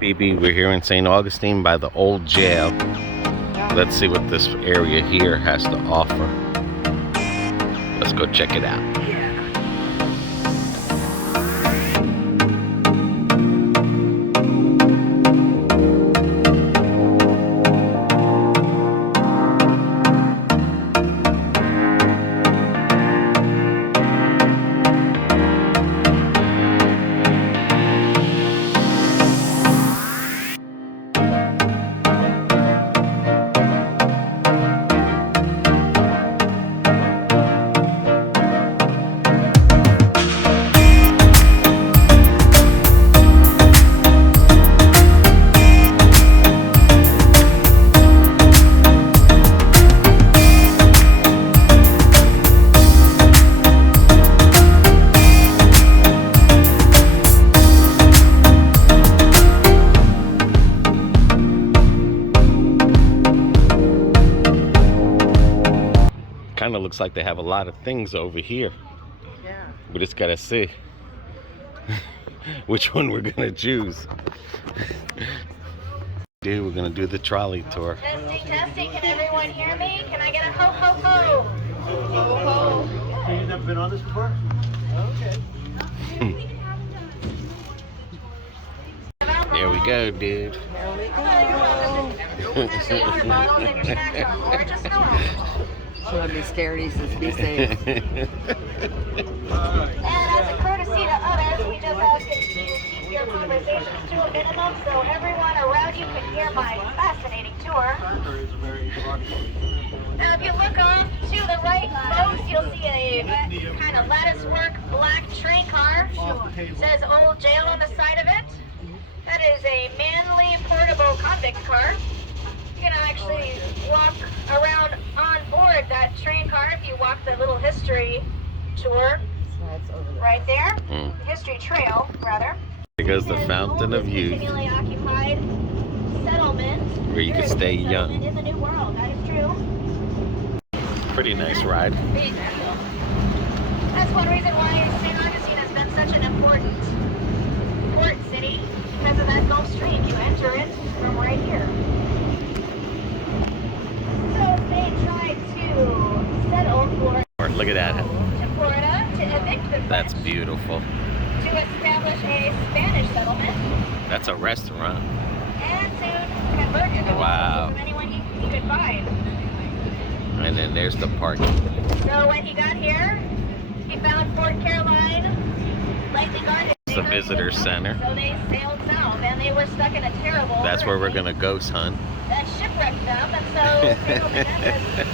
BB, we're here in St. Augustine by the old jail. Let's see what this area here has to offer. Let's go check it out. Kind of looks like they have a lot of things over here. Yeah. We just gotta see which one we're gonna choose. Dude, we're gonna do the trolley tour. Testing, testing. Can everyone hear me? Can I get a ho, ho, ho? Ho, ho. You've never been on this before? Okay. There we go, dude. Here we go. Don't be scared, he says, be safe. And as a courtesy to others, we just ask that you keep your conversations to a minimum so everyone around you can hear my fascinating tour. Now, if you look off to the right, folks, you'll see a kind of latticework black train car. It says Old Jail on the side of it. That is a manly portable convict car. You can actually walk around on board that train car if you walk the little history tour right there. History trail, rather. There goes the Fountain of Youth, Continually occupied settlement. where you can stay young. In the New World, that is true. Pretty nice ride. That's one reason why St. Augustine has been such an important port city, because of that Gulf Stream. You enter it from right here. So they tried to settle for Look at that. to Florida to evict the French, That's beautiful. to establish a Spanish settlement, That's a restaurant. and soon convert it to Wow. anyone he could find. And then there's the parking. So when he got here, he found Fort Caroline lightly guarded. It's the visitor center. So they sailed south, and they were stuck in a terrible That's where we're hurricane gonna ghost hunt. that shipwrecked them, and so Pharaoh Menendez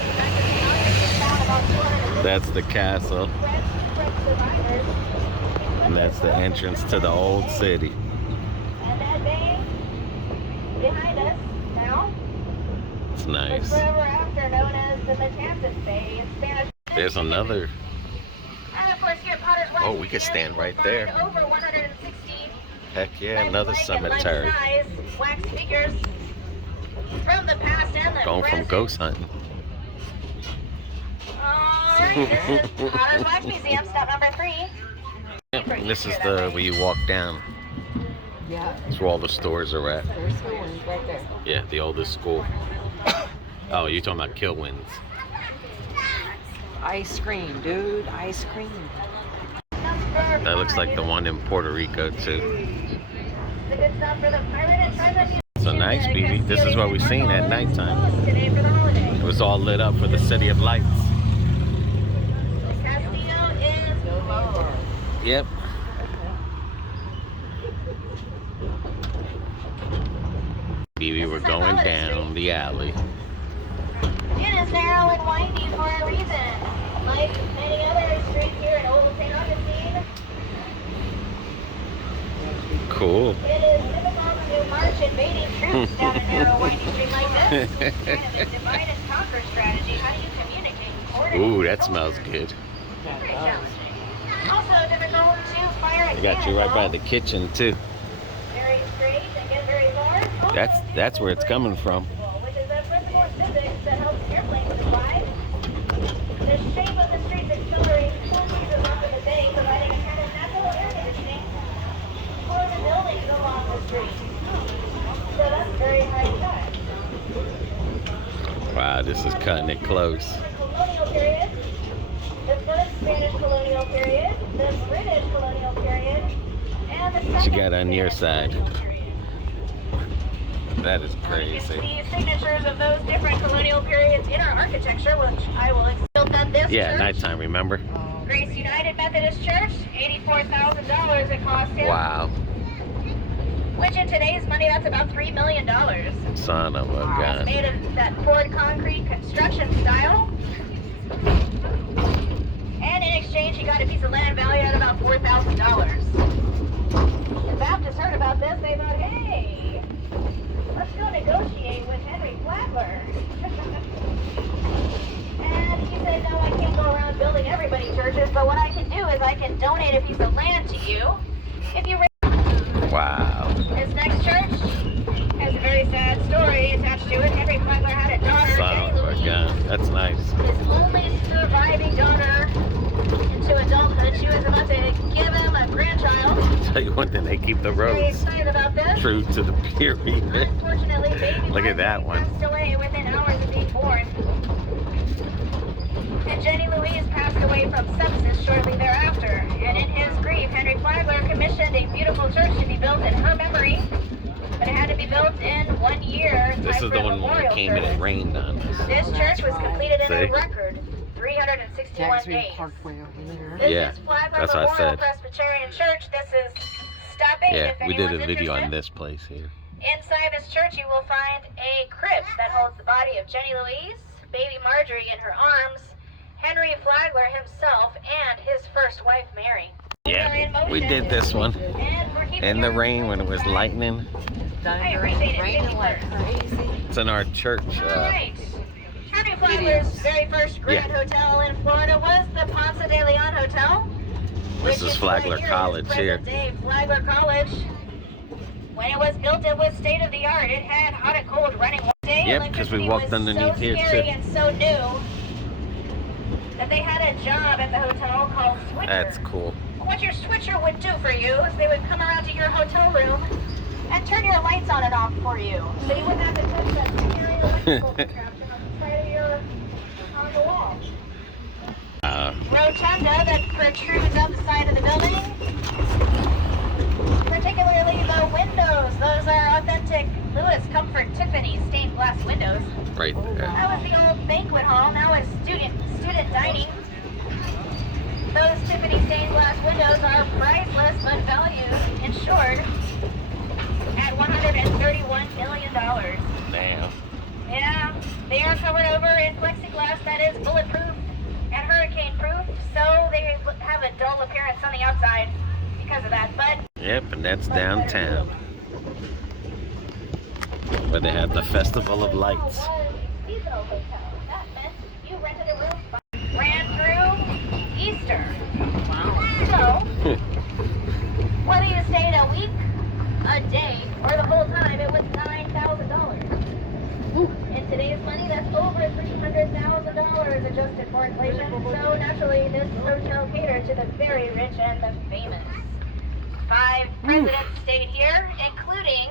found about 250 That's the castle. French survivors. And that's the entrance to the old city. And that bay behind us now It's is nice. forever after known as the Matanzas Bay in Spanish. There's another. And of course, here at Potter's Wax Oh, we could Museum, stand right we'll there. find over 160 Heck yeah, another cemetery. life-size wax figures from the past and the Going from present. ghost hunting. Alright, this is Potter's Wax Museum, stop number 3. Yep, and this is the where you walk down. Yeah, That's where all the stores are at. there's the one right there. Yeah, the oldest school. Oh, you're talking about Kilwins. Ice cream, dude, ice cream. That looks like the one in Puerto Rico too. The good stuff for the pirate and treasure. So nice, BB. This is what we've seen at nighttime. Today for the holiday. It was all lit up for the City of Lights. Castillo is lower. Yep. BB, we're going down the alley. It is narrow and windy for a reason. Like many other streets here in Old St. Augustine, Cool. it is difficult to march invading troops down a narrow, windy street like this. Kind of a divide and conquer strategy. How do you communicate and coordinate? Ooh, that smells good. Very challenging. Also difficult to fire a They got you right by the cannonball. kitchen too. Very straight and get very far. Also That's where it's coming from. which is a principle of physics that helps airplanes survive. The shape of the streets accelerates cool breezes off of the bay, providing a kind of natural air conditioning for the buildings along the street. Wow, this is cutting it close. The colonial period, the first Spanish colonial period, the British colonial period, and the What you second got on your Spanish side? colonial period. That is You can crazy. see signatures of those different colonial periods in our architecture, which I will built at this Yeah, church. nighttime, remember? Grace United Methodist Church, $84,000 it cost him. Wow. Which in today's money, that's about $3 million. Son of a It's gun. made of that poured concrete construction style. And in exchange, he got a piece of land valued at about $4,000. The Baptists heard about this. They thought, hey, let's go negotiate with Henry Flagler. And he said, no, I can't go around building everybody churches, but what I can do is I can donate a piece of land to you if you. Wow. This next church has a very sad story attached to it. Henry Flagler had a daughter, Son Jenny of a Louise, gun. That's nice. his only surviving daughter into adulthood. She was about to give him a grandchild. Tell you one thing, they keep the Very roads excited about this. true to the period. Unfortunately, baby Look at that one. passed away within hours of being born. And Jenny Louise passed away from sepsis shortly thereafter. And in his grief, Henry Flagler commissioned a beautiful church to be built in her memory. But it had to be built in 1 year. in This time is for the a one when we memorial came and it service. rained on us. This church was completed in See? a record 361 Jacksonville days. Parkway over there. This Yeah, is Flagler that's what I Memorial said. Presbyterian Church. This is stopping Yeah, if we did a anyone's video on interested. this place here. Inside this church, you will find a crypt that holds the body of Jenny Louise, baby Marjorie in her arms, Henry Flagler himself, and his first wife, Mary. Yeah, we did this one. And we're keeping In the your rain when it was inside. lightning. I appreciate it. Raining like crazy. It's in our church. Alright. Henry Flagler's very first Grand Hotel in Florida was the Ponce de Leon Hotel. This which is Flagler right College here. Present-day Flagler College. When it was built, it was state of the art. It had hot and cold running water. Yep, 'cause we Electricity walked was underneath so here, scary too. and so new that they had a job at the hotel called Switcher. That's cool. What your switcher would do for you is they would come around to your hotel room and turn your lights on and off for you. So you wouldn't have to touch that scary electrical contraption on the side of on the wall. Rotunda that protrudes up the side of the building. Particularly the windows. Those are authentic Louis Comfort Tiffany stained glass windows. Right there. That was the old banquet hall. Now it's student dining. Those Tiffany stained glass windows are priceless but valued, insured, at $131 million. Damn. Yeah, they are covered over in plexiglass that is bulletproof and hurricane proof, so they have a dull appearance on the outside because of that. But Yep, and that's downtown. Where they have the Festival of Lights. Seasonal hotel. That meant you rented a room, ran through Easter. So, whether you stayed a week, a day, or the whole time, it was $9,000. In today's money, that's over $300,000 adjusted for inflation. So naturally, this hotel catered to the very rich and the famous. 5 presidents stayed here, including,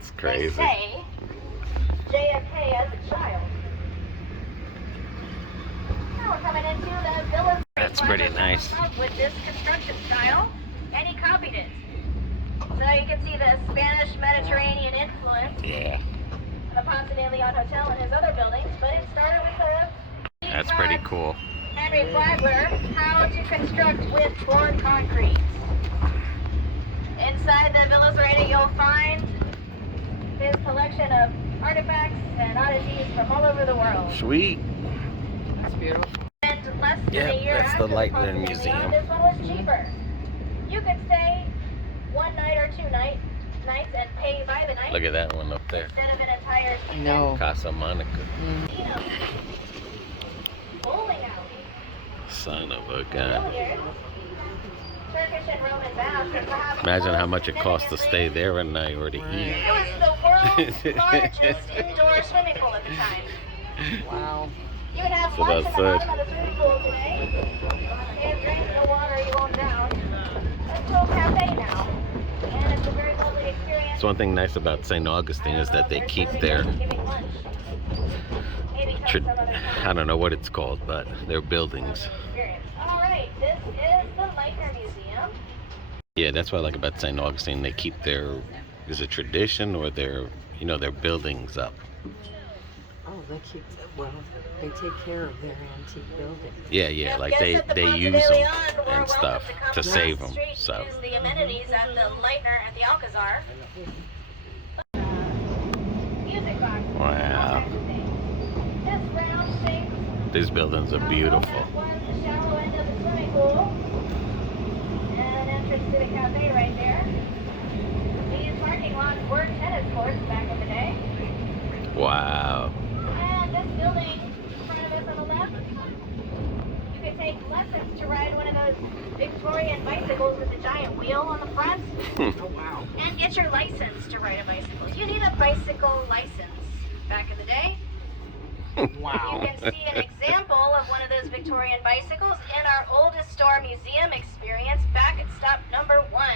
It's they crazy. say, JFK as a child. Now we're coming into the Villa. That's pretty nice. With this construction style, and he copied it. So you can see the Spanish Mediterranean influence Yeah, in the Ponce de Leon Hotel and his other buildings, but it started with the that's pretty cool. Henry Flagler, how to construct with poured concrete. Inside the Villa Zoreda, you'll find his collection of artifacts and oddities from all over the world. Sweet. That's beautiful. And less than Yep, a year that's the after Lightning Ponce de Leon, Museum. this one was cheaper. You could stay 1 night or 2 nights and pay by the night Look at that one up there. instead of an entire season. No. Casa Monica. Casino. Bowling alley. Son of a gun. Billiards. Turkish and Roman baths, and perhaps Imagine how most much it costs to stay there at night or to eat. It was the world's largest indoor swimming pool at the time. Wow. You can have So lunch in that's the it. bottom of the swimming pool today. And drink the water, you won't drown. It's a cafe now. And it's a very lovely experience. So one thing nice about St. Augustine is that they keep their Giving lunch. Maybe I don't know what it's called, but they're buildings. All right, this is the Lightner Museum. Yeah, that's what I like about St. Augustine. They keep their, is it tradition or their, you know, their buildings up. Oh, they keep, well, they take care of their antique buildings. Yeah, yeah, like they use them and stuff to save them. So. Use the amenities at the Lightner and the Alcazar. Music box. Wow. This round shape. These buildings are beautiful. That was the shallow end of the swimming pool. And entrance to the cafe right there. These parking lots were tennis courts back in the day. Wow. And this building in front of us on the left, you could take lessons to ride one of those Victorian bicycles with a giant wheel on the front. Oh, wow. And get your license to ride a bicycle. You need a bicycle license back in the day. Wow. You can see an example of one of those Victorian bicycles in our oldest store museum experience back at stop number 1.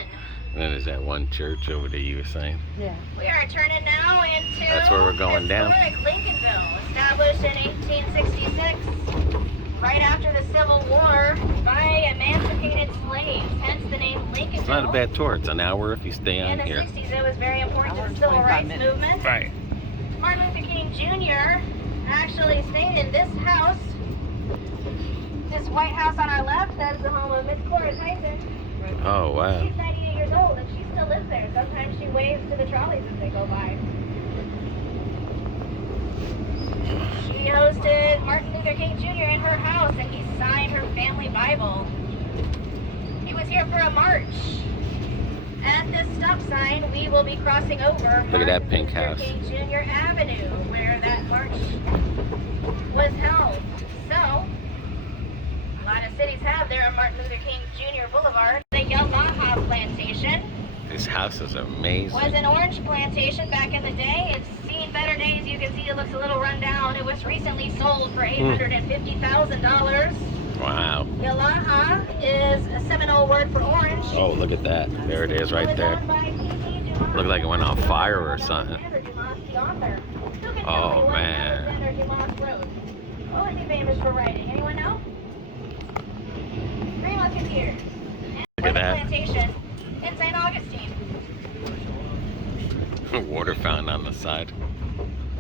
And then there's that one church over there you were saying. Yeah. We are turning now into That's where we're going down. historic Lincolnville, established in 1866, right after the Civil War, by emancipated slaves, hence the name Lincolnville. It's not a bad tour. It's an hour if you stay In on the here. 60s, it was very important to Hour the and Civil 25 Rights minutes. movement. Right. Martin Luther King Jr. actually stayed in this house. This White House on our left, that is the home of Miss Cora Tyson. Oh, wow. She's 98 years old and she still lives there. Sometimes she waves to the trolleys as they go by. She hosted Martin Luther King Jr. in her house and he signed her family Bible. He was here for a march. At this stop sign, we will be crossing over Look at that pink Martin house. Luther King Jr. Avenue, where that march was held. So, a lot of cities have their Martin Luther King Jr. Boulevard. The Yamaha plantation These houses are was amazing. an orange plantation back in the day. It's seen better days. You can see it looks a little run down. It was recently sold for $850,000. Wow. Yamaha is a Seminole word for orange. Oh, look at that. There it is right there. Looked like it went on fire or something. Oh, man. What was he famous for writing? Anyone know? Three Musketeers. Look at that. Plantation in St. Augustine. Water fountain on the side.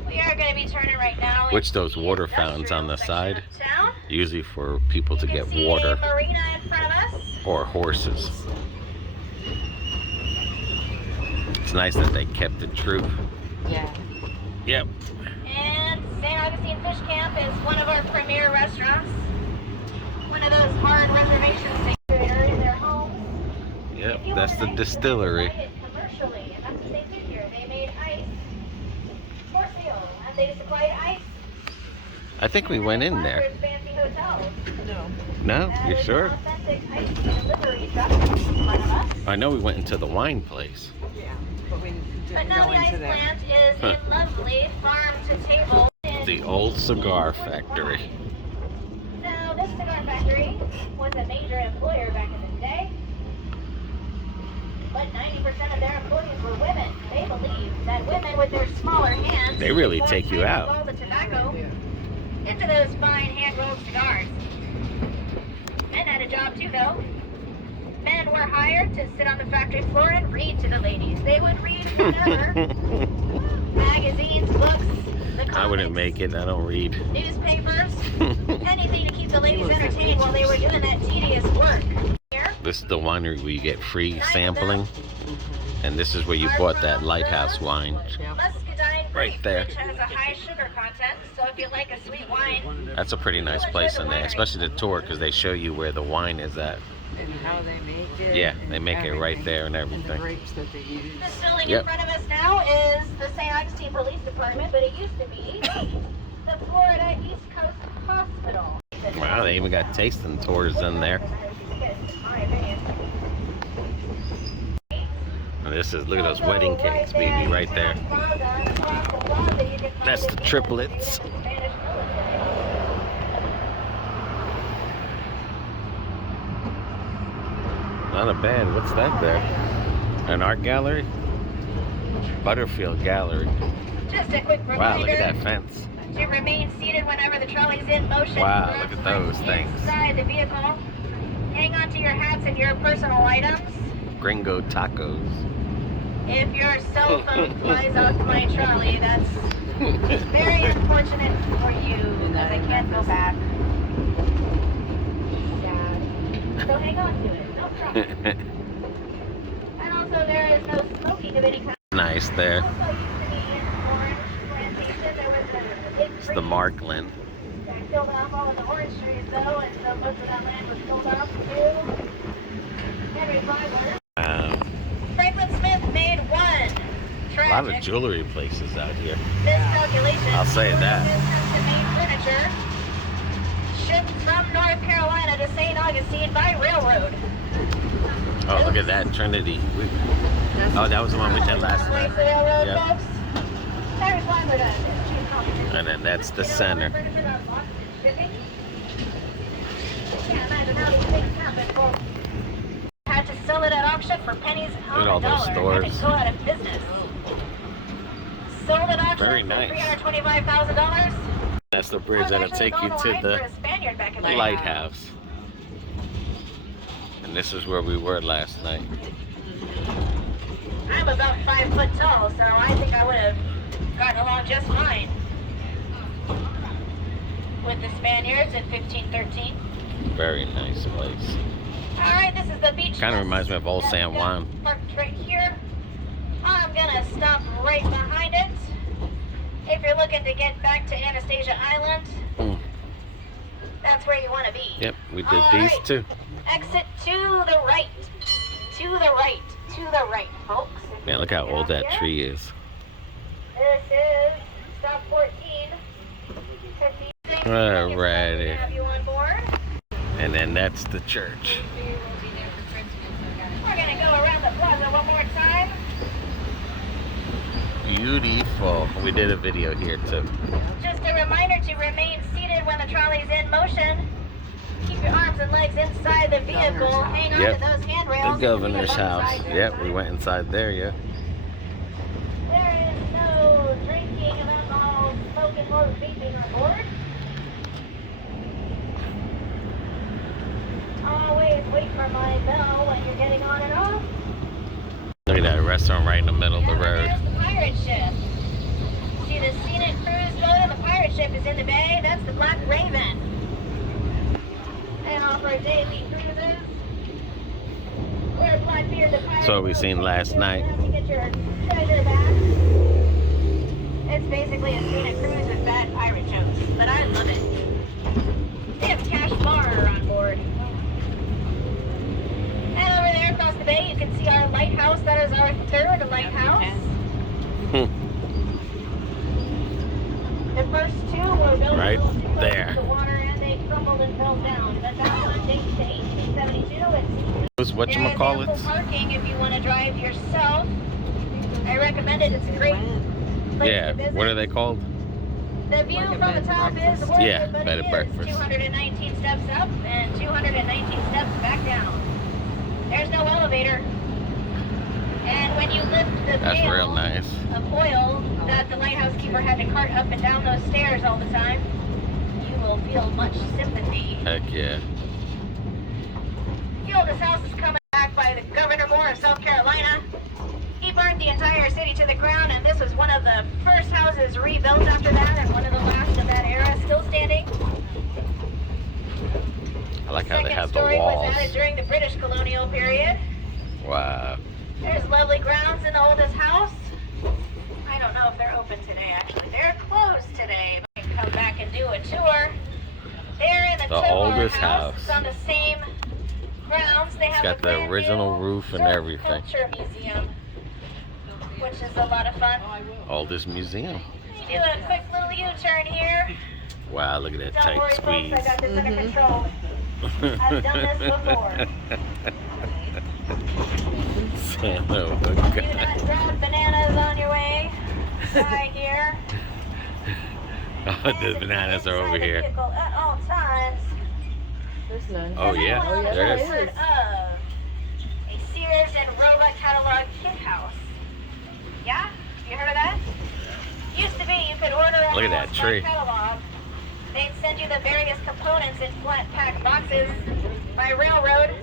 We are going to be turning right now. Which into those the water fountains on the industrial side, section of town. usually for people to You get can see water a marina in front of us. or horses. It's nice that they kept it true. Yeah. Yep. And St. Augustine Fish Camp is one of our premier restaurants. One of those hard reservations they in their homes. Yep, If you that's want the an ice distillery. cream that was made commercially, and that's what they did here. They made ice for sale, and they supplied ice. I think we went in there. Flagler's fancy hotels. No. No? That You is sure? an authentic ice cream delivery truck in front of us. I know we went into the wine place. Yeah. But we But didn't now go the ice into that. plant is Huh. a lovely farm-to-table. The old cigar factory. Now, this cigar factory was a major employer back in the day, but 90% of their employees were women. They believed that women with their smaller hands They really would take you out. all the tobacco into those fine hand-rolled cigars. Men had a job too, though. Men were hired to sit on the factory floor and read to the ladies. They would read whatever. Magazines, books, the I wouldn't comics, make it. I don't read. newspapers, anything to keep the ladies entertained while they were doing that tedious work. Here, This is the winery where you get free sampling. And this is where you bought that lighthouse wine. Muscadine Right grape, there. which has a high sugar content. So if you like a sweet wine, That's a pretty nice place in there, especially the tour, because they show you where the wine is at. And how they make it. Yeah, and they make it right everything. there and And the everything. grapes that they use. this building Yep. in front of us now is the St. Augustine Police Department, but it used to be the Florida East Coast Hospital. Wow, they even got tasting tours in there. And this is, look at those wedding cakes, baby, right there. That's the triplets. Not a bad. What's that there? An art gallery? Butterfield Gallery. Just a quick reminder. Wow, look at that fence. to remain seated whenever the trolley's in motion. Wow, look at those things. Inside the vehicle. Hang on to your hats and your personal items. Gringo tacos. If your cell phone flies off my trolley, that's very unfortunate for you, because I can't go back. Sad. So hang on to it, no problem. And also there is no smoking of any kind. Nice there. Also used to be in Orange Plantation, there was a big It's the tree. Markland. They killed off all of the orange trees though, and so most of that land was killed off too. Henry Flagler. Franklin Smith made one A lot of tragic jewelry places out here. miscalculation. I'll say that. Custom-made furniture shipped from North Carolina to St. Augustine by railroad. Oh, look at that Trinity. Oh, that was the one we did last night. Railroad, Yep. folks. Henry Flagler does it. And then that's the center. Can't imagine how these things happen, folks. Had to sell it at auction for pennies Look on at all the those dollar. Had stores. to go out of business. Sold at auction Very for nice. $325,000. That's the bridge that'll take you to the lighthouse. And this is where we were last night. I'm about 5 foot tall, so I think I would have gotten along just fine with the Spaniards in 1513. Very nice place. All right, this is the beach. Kind of reminds me of Old San Juan. Parked right here. I'm gonna stop right behind it. If you're looking to get back to Anastasia Island, that's where you want to be. Yep, we did All these right. too. Exit to the right. To the right. To the right, folks. Man, look how old that tree is. This is stop 14. Alrighty. Have you on board? And then that's the church. We're gonna go around the plaza one more time. Beautiful. We did a video here too. Just a reminder to remain seated when the trolley's in motion. Keep your arms and legs inside the vehicle. Hang on Yep. to those handrails. The governor's house. Alongside your Yep, we side. went inside there, yeah. There is no drinking of alcohol, smoking, or vaping on board. Always wait for my bell when you're getting on and off. Look at that restaurant right in the middle of the And road. there's the pirate ship. See the scenic cruise boat and the pirate ship is in the bay. That's the Black Raven. They offer daily cruises. We're Blackbeard, the pirate. That's what we seen last night. To get your treasure back. It's basically a scenic cruise with bad pirate jokes, but I love it. They have cash bar on board. And over there across the bay, you can see our lighthouse. That is our third lighthouse. The first two were built Right close to there. the water and they crumbled and fell down. But that one dates to 1872. What's There is ample whatchamacallit? parking if you want to drive yourself. I recommend it. It's a great place Yeah, to visit. what are they called? The view Like a from bed the and top is breakfast? worth Yeah, it, but bed it and is breakfast. 219 steps up and 219 steps back down. There's no elevator. And when you lift the That's pail real nice. of oil that the lighthouse keeper had to cart up and down those stairs all the time, you will feel much sympathy. Heck yeah. The oldest house is coming back by the Governor Moore of South Carolina. He burned the entire city to the ground, and this was one of the first houses rebuilt after that, and one of the last of that era, still standing. I like how they Second have the story was walls. added during the British colonial period. Wow. There's lovely grounds in the oldest house. I don't know if they're open today, actually. They're closed today, but you can come back and do a tour. They're in the Tidwell oldest house. It's on the same grounds. They have got a the brand original new roof and surf everything. Culture museum, which is a lot of fun. Oldest museum. Do a quick little U-turn here. Wow, look at that Don't tight worry, squeeze. folks, I got this under control. I've done this before. Son of a Do gun. not drop bananas on your way. Right here. Oh, the bananas are over here. At all times. There's none. Oh, yeah. Anyone Oh, There ever is. heard of a Sears and Roebuck catalog kit house? Yeah? You heard of that? Used to be you could order Look Look at that tree. Catalog. They'd send you the various components in flat pack boxes by railroad,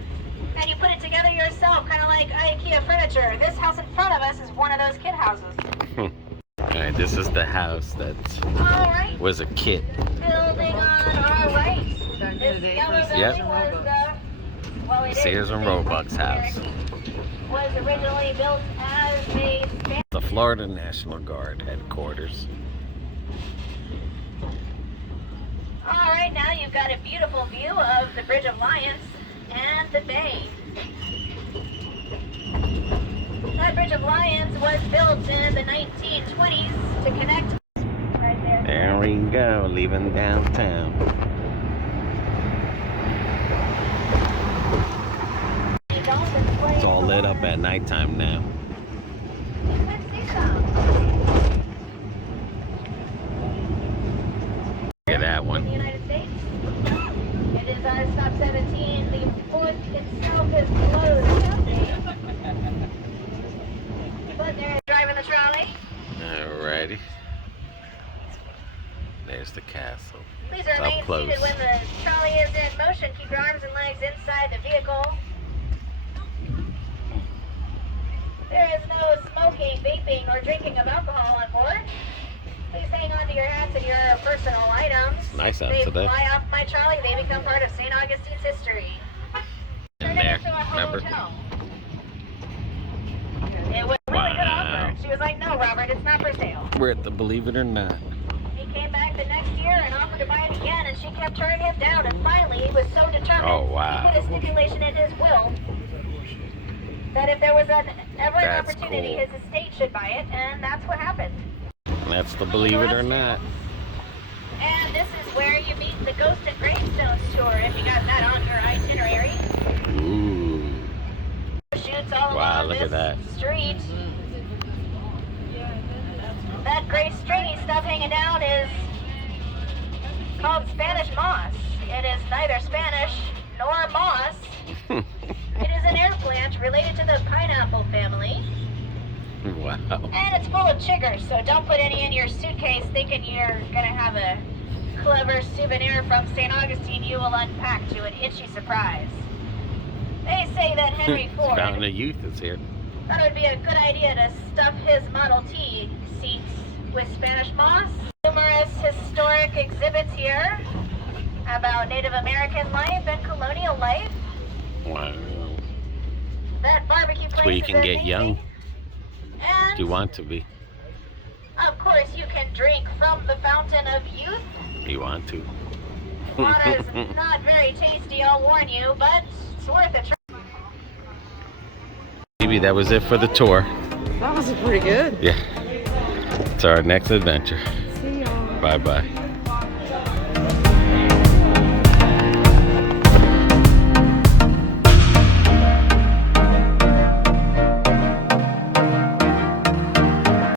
and you put it together yourself, kind of like IKEA furniture. This house in front of us is one of those kit houses. Alright, this is the house that All right, was a kit. building on our right. Back in the This day, yellow for building Sears was, well, it is Sears and Roebuck's house. was originally built as a The Florida National Guard headquarters. All right, now you've got a beautiful view of the Bridge of Lions and the bay. That Bridge of Lions was built in the 1920s to connect right there. There we go, leaving downtown. It's all lit up at nighttime now. Let's see some. Look at that In the one. United States, it is our stop 17. The port itself is closed. But they're driving the trolley. Alrighty. There's the castle. Please Up remain close. seated when the trolley is in motion. Keep your arms and legs inside the vehicle. There is no smoking, vaping, or drinking of alcohol on board. Please hang on to your hats and your personal items. Nice out They today. fly off my trolley, they become part of St. Augustine's history. In Turned it there, into a remember? hotel. It was a really good Wow. offer. She was like, no, Robert, it's not for sale. We're at the Believe It or Not. He came back the next year and offered to buy it again, and she kept turning him down. And finally, he was so determined, Oh, wow. he put a stipulation in his will that if there was ever an That's opportunity, cool. his estate should buy it, and that's what happened. That's the Believe It or Not. And this is where you meet the Ghost and Gravestones tour, if you got that on your itinerary. Ooh. Shoots all Wow, along look at this that. street. That gray stringy stuff hanging down is called Spanish moss. It is neither Spanish nor moss. It is an air plant related to the pineapple family. Wow. And it's full of chiggers, so don't put any in your suitcase thinking you're gonna have a clever souvenir from St. Augustine you will unpack to an itchy surprise. They say that Henry Ford Fountain of Youth is here. thought it would be a good idea to stuff his Model T seats with Spanish moss. Numerous historic exhibits here about Native American life and colonial life. Wow. That barbecue place Where you is can get amazing. young And if you want to be. of course, you can drink from the fountain of youth. You want to. Water's not very tasty, I'll warn you, but it's worth a try. Maybe that was it for the tour. That was pretty good. Yeah. It's our next adventure. See y'all. Bye bye.